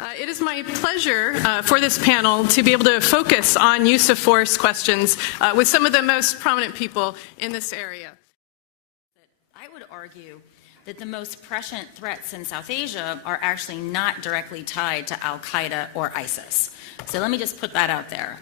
It is my pleasure for this panel to be able to focus on use of force questions with some of the most prominent people in this area. I would argue that the most prescient threats in South Asia are actually not directly tied to al-Qaeda or ISIS. So let me just put that out there.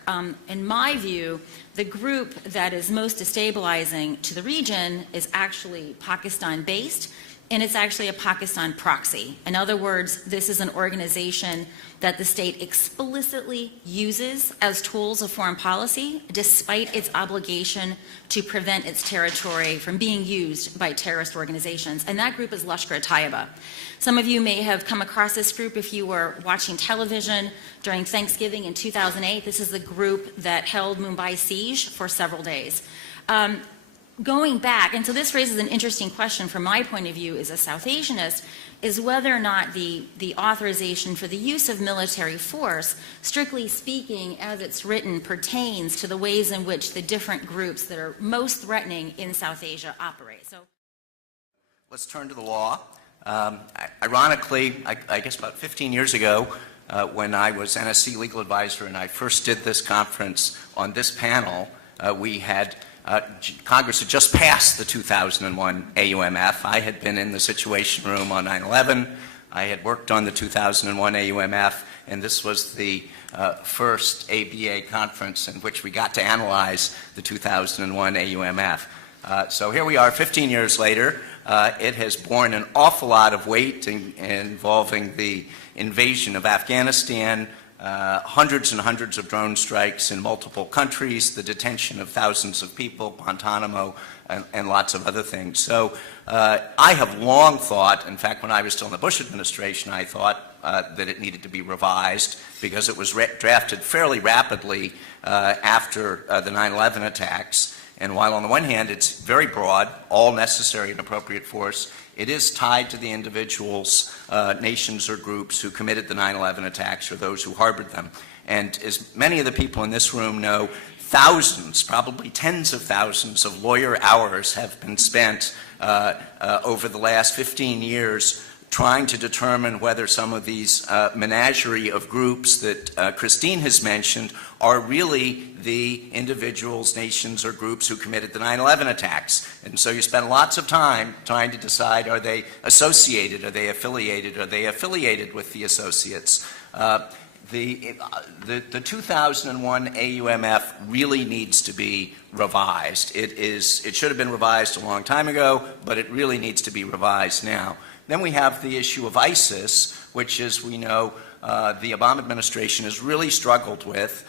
In my view, the group that is most destabilizing to the region is actually Pakistan-based, and it's actually a Pakistan proxy. In other words, this is an organization that the state explicitly uses as tools of foreign policy, despite its obligation to prevent its territory from being used by terrorist organizations. And that group is Lashkar-e-Taiba. Some of you may have come across this group if you were watching television during Thanksgiving in 2008. This is the group that held Mumbai siege for several days. Going back, and so this raises an interesting question from my point of view as a South Asianist, is whether or not the authorization for the use of military force, strictly speaking, as it's written, pertains to the ways in which the different groups that are most threatening in South Asia operate. So, let's turn to the law. Ironically, I guess about 15 years ago, when I was NSC legal advisor and I first did this conference on this panel, we had Congress had just passed the 2001 AUMF. I had been in the Situation Room on 9/11. I had worked on the 2001 AUMF, and this was the first ABA conference in which we got to analyze the 2001 AUMF. So here we are 15 years later. It has borne an awful lot of weight involving the invasion of Afghanistan, hundreds and hundreds of drone strikes in multiple countries, the detention of thousands of people, Guantanamo, and lots of other things. So I have long thought, in fact, when I was still in the Bush administration, I thought that it needed to be revised because it was drafted fairly rapidly after the 9/11 attacks. And while on the one hand it's very broad, all necessary and appropriate force, it is tied to the individuals, nations, or groups who committed the 9/11 attacks or those who harbored them. And as many of the people in this room know, thousands, probably tens of thousands of lawyer hours have been spent over the last 15 years trying to determine whether some of these menagerie of groups that Christine has mentioned are really the individuals, nations, or groups who committed the 9/11 attacks. And so you spend lots of time trying to decide, are they associated, are they affiliated with the associates? The 2001 AUMF really needs to be revised. It should have been revised a long time ago, but it really needs to be revised now. Then we have the issue of ISIS, which, as we know, the Obama administration has really struggled with.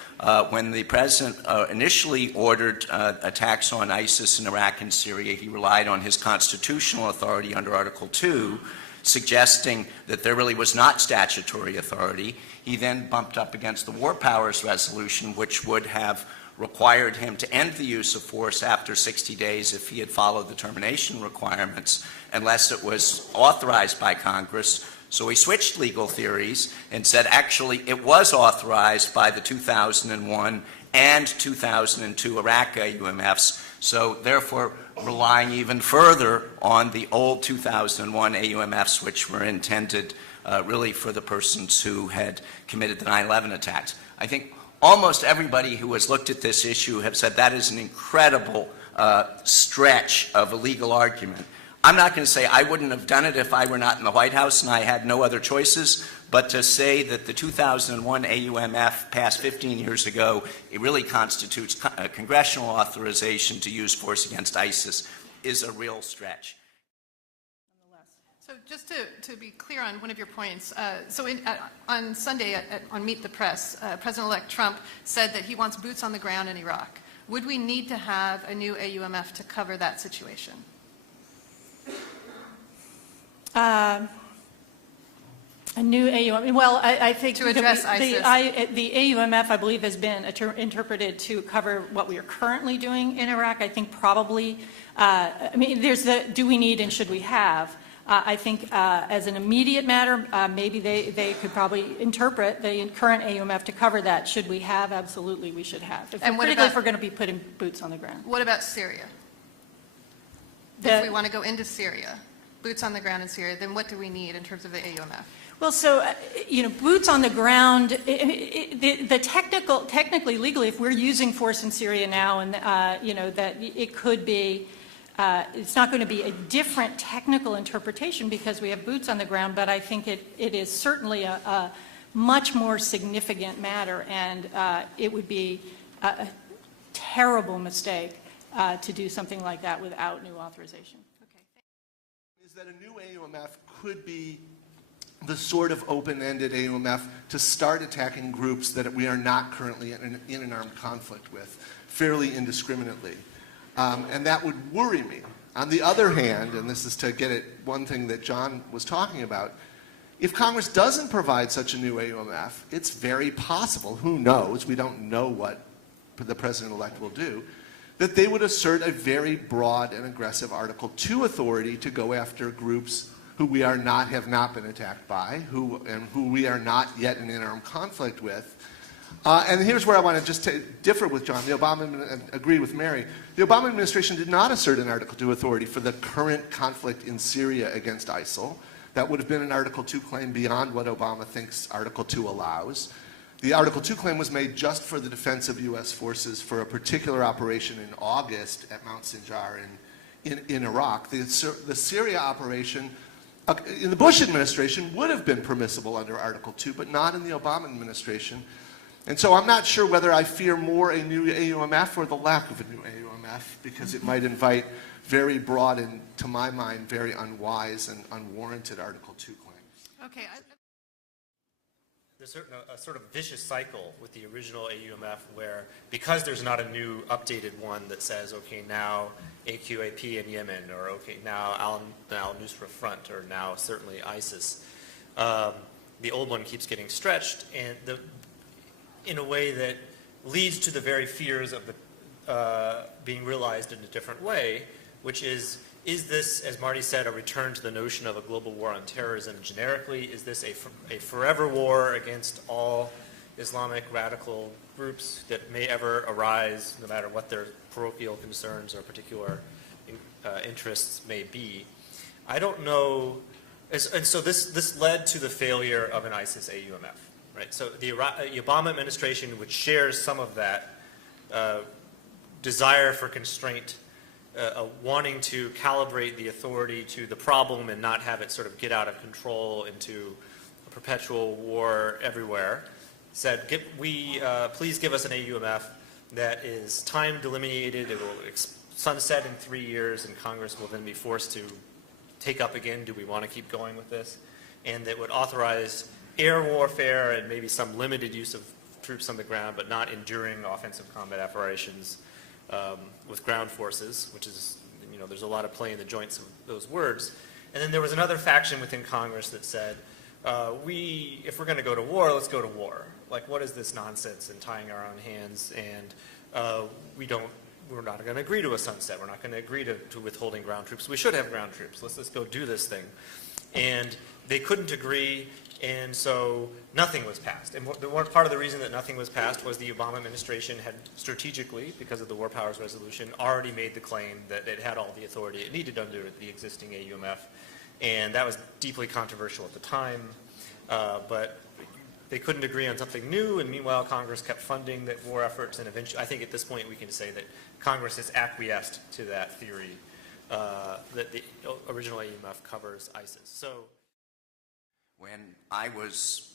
When the president initially ordered attacks on ISIS in Iraq and Syria, he relied on his constitutional authority under Article 2, suggesting that there really was not statutory authority. He then bumped up against the War Powers Resolution, which would have required him to end the use of force after 60 days if he had followed the termination requirements, unless it was authorized by Congress. So he switched legal theories and said actually it was authorized by the 2001 and 2002 Iraq AUMFs, so therefore relying even further on the old 2001 AUMFs, which were intended really for the persons who had committed the 9/11 attacks. I think almost everybody who has looked at this issue have said that is an incredible stretch of a legal argument. I'm not going to say I wouldn't have done it if I were not in the White House and I had no other choices, but to say that the 2001 AUMF passed 15 years ago, it really constitutes a congressional authorization to use force against ISIS is a real stretch. So just to be clear on one of your points, on Sunday on Meet the Press, President-elect Trump said that he wants boots on the ground in Iraq. Would we need to have a new AUMF to cover that situation? A new AUMF, well, I think to address ISIS. The AUMF, I believe, has been interpreted to cover what we are currently doing in Iraq. I think probably, I mean, there's the do we need and should we have. I think as an immediate matter, maybe they could probably interpret the current AUMF to cover that. Should we have? Absolutely, we should have. Particularly if we're going to be putting boots on the ground. What about Syria? If we want to go into Syria, boots on the ground in Syria, then what do we need in terms of the AUMF? Well, so, boots on the ground, technically, legally, if we're using force in Syria now, and, that it could be, it's not going to be a different technical interpretation because we have boots on the ground, but I think it is certainly a much more significant matter, and it would be a terrible mistake to do something like that without new authorization. Is that a new AUMF could be the sort of open-ended AUMF to start attacking groups that we are not currently in an armed conflict with, fairly indiscriminately. And that would worry me. On the other hand, and this is to get at one thing that John was talking about, if Congress doesn't provide such a new AUMF, it's very possible, who knows, we don't know what the President-elect will do, that they would assert a very broad and aggressive Article II authority to go after groups who we have not been attacked by, who we are not yet in an armed conflict with. And here's where I want to just differ with John. Agree with Mary. The Obama administration did not assert an Article II authority for the current conflict in Syria against ISIL. That would have been an Article II claim beyond what Obama thinks Article II allows. The Article II claim was made just for the defense of U.S. forces for a particular operation in August at Mount Sinjar in Iraq. The Syria operation in the Bush administration would have been permissible under Article II, but not in the Obama administration. And so I'm not sure whether I fear more a new AUMF or the lack of a new AUMF, because it might invite very broad and, to my mind, very unwise and unwarranted Article II claims. Okay. There's a sort of vicious cycle with the original AUMF where, because there's not a new updated one that says, okay, now AQAP in Yemen, or okay, now al-Nusra Front, or now certainly ISIS, the old one keeps getting stretched, and in a way that leads to the very fears of the being realized in a different way, which is this, as Marty said, a return to the notion of a global war on terrorism generically? Is this a forever war against all Islamic radical groups that may ever arise, no matter what their parochial concerns or particular interests may be? I don't know. And so this led to the failure of an ISIS AUMF. Right? So the Obama administration, which shares some of that desire for constraint, wanting to calibrate the authority to the problem and not have it sort of get out of control into a perpetual war everywhere, said, please give us an AUMF that is time delimited. It will sunset in 3 years, and Congress will then be forced to take up again. Do we want to keep going with this? And that would authorize air warfare and maybe some limited use of troops on the ground, but not enduring offensive combat operations with ground forces, which is, there's a lot of play in the joints of those words. And then there was another faction within Congress that said, if we're going to go to war, let's go to war. Like, what is this nonsense and tying our own hands? And we're not going to agree to a sunset. We're not going to agree to withholding ground troops. We should have ground troops. Let's go do this thing. And they couldn't agree, and so nothing was passed. And one part of the reason that nothing was passed was the Obama administration had strategically, because of the War Powers Resolution, already made the claim that it had all the authority it needed under the existing AUMF. And that was deeply controversial at the time. But they couldn't agree on something new, and meanwhile Congress kept funding the war efforts, and eventually, I think at this point we can say that Congress has acquiesced to that theory that the original AUMF covers ISIS. So, when I was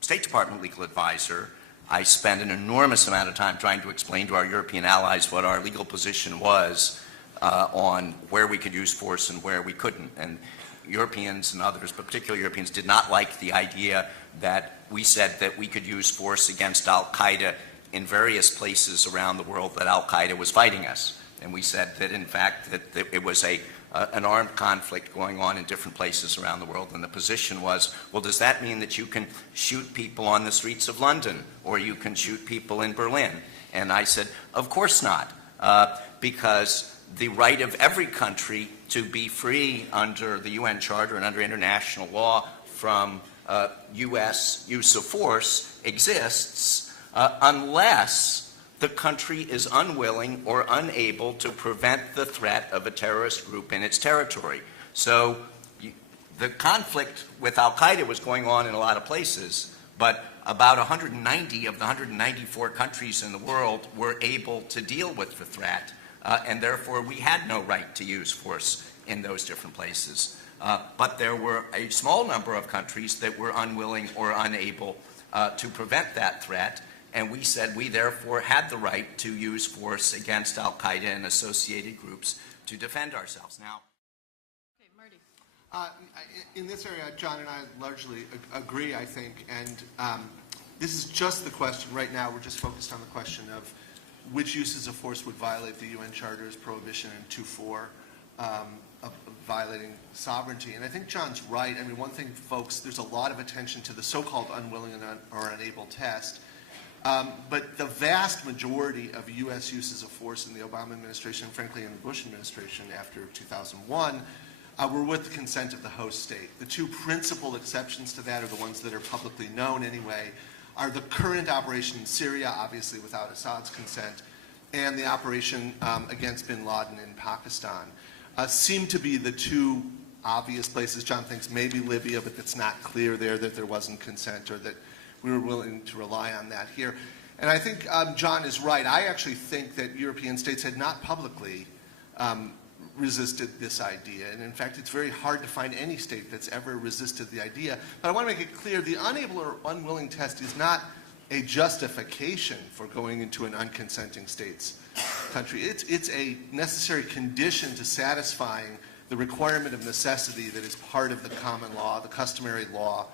State Department legal advisor, I spent an enormous amount of time trying to explain to our European allies what our legal position was on where we could use force and where we couldn't. And Europeans and others, but particularly Europeans, did not like the idea that we said that we could use force against al-Qaeda in various places around the world that al-Qaeda was fighting us. And we said that, in fact, that it was an armed conflict going on in different places around the world. And the position was, well, does that mean that you can shoot people on the streets of London or you can shoot people in Berlin? And I said, of course not, because the right of every country to be free under the UN Charter and under international law from U.S. use of force exists unless the country is unwilling or unable to prevent the threat of a terrorist group in its territory. So the conflict with al-Qaeda was going on in a lot of places, but about 190 of the 194 countries in the world were able to deal with the threat, and therefore we had no right to use force in those different places. But there were a small number of countries that were unwilling or unable to prevent that threat, and we said we therefore had the right to use force against al-Qaeda and associated groups to defend ourselves. Now, Okay, Marty. In this area, John and I largely agree, I think, and this is just the question. Right now, we're just focused on the question of which uses of force would violate the UN Charter's prohibition in 2.4 of violating sovereignty. And I think John's right. I mean, one thing, folks, there's a lot of attention to the so-called unwilling or unable test. But the vast majority of U.S. uses of force in the Obama administration, and frankly in the Bush administration after 2001, were with the consent of the host state. The two principal exceptions to that are the ones that are publicly known anyway, are the current operation in Syria, obviously without Assad's consent, and the operation against bin Laden in Pakistan. Seem to be the two obvious places. John thinks maybe Libya, but it's not clear there that there wasn't consent or that we were willing to rely on that here. And I think John is right. I actually think that European states had not publicly resisted this idea. And in fact, it's very hard to find any state that's ever resisted the idea. But I want to make it clear, the unable or unwilling test is not a justification for going into an unconsenting state's country. It's a necessary condition to satisfying the requirement of necessity that is part of the common law, the customary law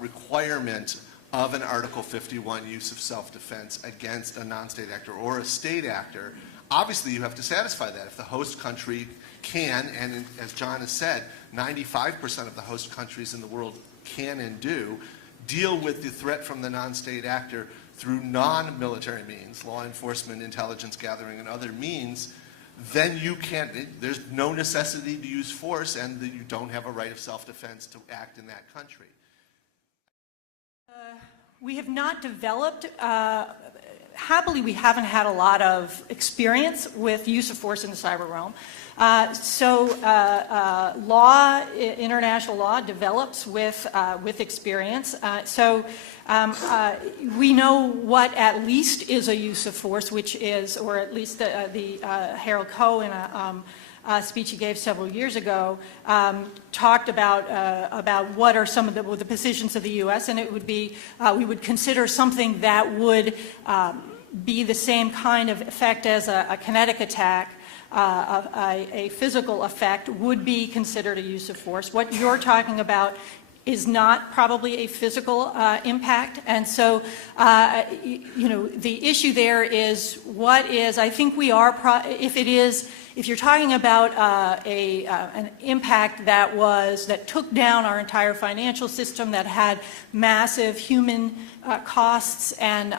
requirement of an Article 51 use of self-defense against a non-state actor or a state actor. Obviously, you have to satisfy that. If the host country can, and as John has said, 95% of the host countries in the world can and do, deal with the threat from the non-state actor through non-military means, law enforcement, intelligence gathering, and other means, then you can't, there's no necessity to use force, and that you don't have a right of self-defense to act in that country. We have not developed, happily we haven't had a lot of experience with use of force in the cyber realm. International law develops with experience. We know what at least is a use of force, which is, or at least the Harold Coe in a speech he gave several years ago, talked about what are some of the positions of the U.S., and it would be, we would consider something that would be the same kind of effect as a kinetic attack, a physical effect would be considered a use of force. What you're talking about is not probably a physical impact, and so the issue there is what is. I think we are. If you're talking about an impact that took down our entire financial system, that had massive human costs and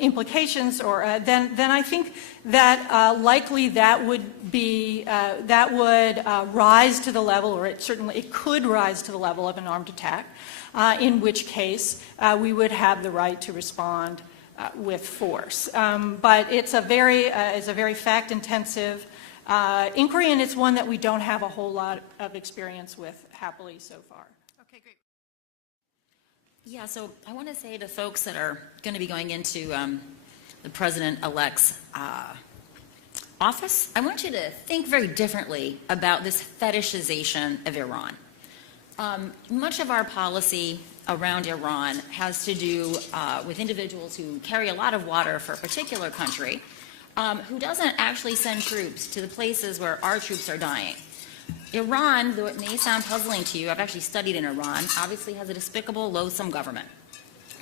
implications, or then I think that likely that would be rise to the level, or it could rise to the level of an armed attack, in which case we would have the right to respond with force. But it's a very fact-intensive inquiry, and it's one that we don't have a whole lot of experience with, happily, so far. Okay, great. Yeah, so I want to say to folks that are going to be going into the president-elect's office, I want you to think very differently about this fetishization of Iran. Much of our policy around Iran has to do with individuals who carry a lot of water for a particular country, who doesn't actually send troops to the places where our troops are dying. Iran, though it may sound puzzling to you, I've actually studied in Iran, obviously has a despicable, loathsome government.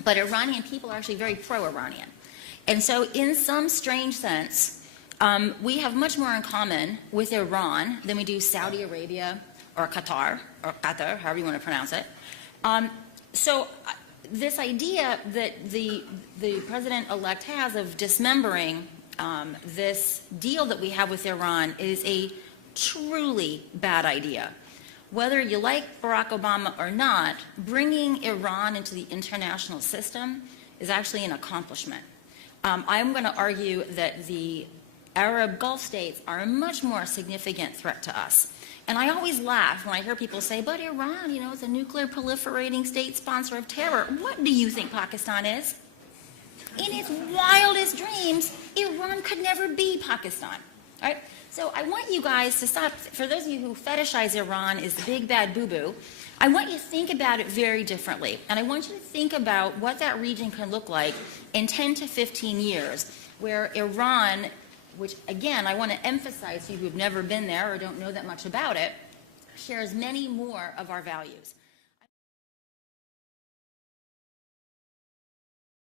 But Iranian people are actually very pro-Iranian. And so in some strange sense, we have much more in common with Iran than we do Saudi Arabia or Qatar, however you want to pronounce it. So this idea that the president-elect has of dismembering this deal that we have with Iran is a truly bad idea. Whether you like Barack Obama or not, bringing Iran into the international system is actually an accomplishment. I'm going to argue that the Arab Gulf states are a much more significant threat to us. And I always laugh when I hear people say, but Iran, you know, is a nuclear proliferating state sponsor of terror. What do you think Pakistan is? In its wildest dreams, Iran could never be Pakistan. All right? So I want you guys to stop. For those of you who fetishize Iran as the big bad boo-boo, I want you to think about it very differently. And I want you to think about what that region can look like in 10 to 15 years, where Iran, which again, I want to emphasize to you who've never been there or don't know that much about it, shares many more of our values.